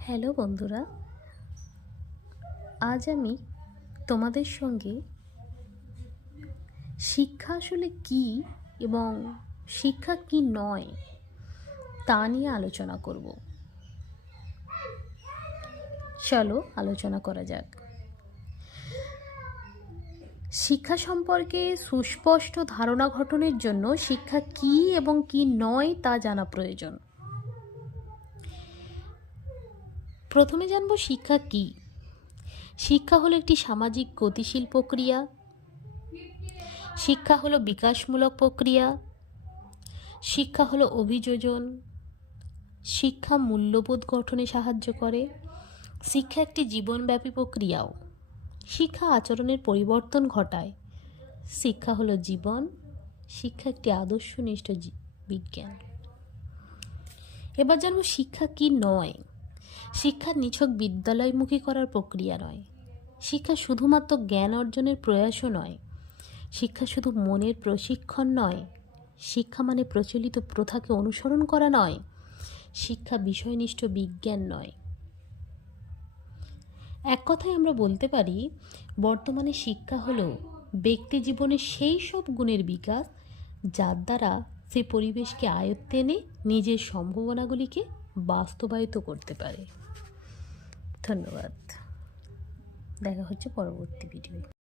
Hello বন্ধুরা, আজ আমি তোমাদের সঙ্গে শিক্ষা আসলে কী এবং শিক্ষা কী নয় তা নিয়ে আলোচনা করব। চলো আলোচনা করা যাক। শিক্ষা সম্পর্কে সুস্পষ্ট ধারণা গঠনের জন্য শিক্ষা কী এবং কী নয় তা জানা প্রয়োজন। প্রথমে জানব শিক্ষা কী। শিক্ষা হলো একটি সামাজিক গতিশীল প্রক্রিয়া। শিক্ষা হলো বিকাশমূলক প্রক্রিয়া। শিক্ষা হলো অভিযোজন। শিক্ষা মূল্যবোধ গঠনে সাহায্য করে। শিক্ষা একটি জীবনব্যাপী প্রক্রিয়াও। শিক্ষা আচরণের পরিবর্তন ঘটায়। শিক্ষা হলো জীবন। শিক্ষা একটি আদর্শনিষ্ঠ বিজ্ঞান। এবার জানবো শিক্ষা কি নয়। শিক্ষা নিছক বিদ্যালয়মুখী করার প্রক্রিয়া নয়। শিক্ষা শুধুমাত্র জ্ঞান অর্জনের প্রয়াসও নয়। শিক্ষা শুধু মনের প্রশিক্ষণ নয়। শিক্ষা মানে প্রচলিত প্রথাকে অনুসরণ করা নয়। শিক্ষা বিষয়নিষ্ঠ বিজ্ঞান নয়। এক কথায় আমরা বলতে পারি, বর্তমানে শিক্ষা হলো ব্যক্তি জীবনের সেই সব গুণের বিকাশ যার দ্বারা সে পরিবেশকে আয়ত্তে এনে নিজের সম্ভাবনাগুলিকে বাস্তবায়িত করতে পারে। ধন্যবাদ। দেখা হচ্ছে পরবর্তী ভিডিও।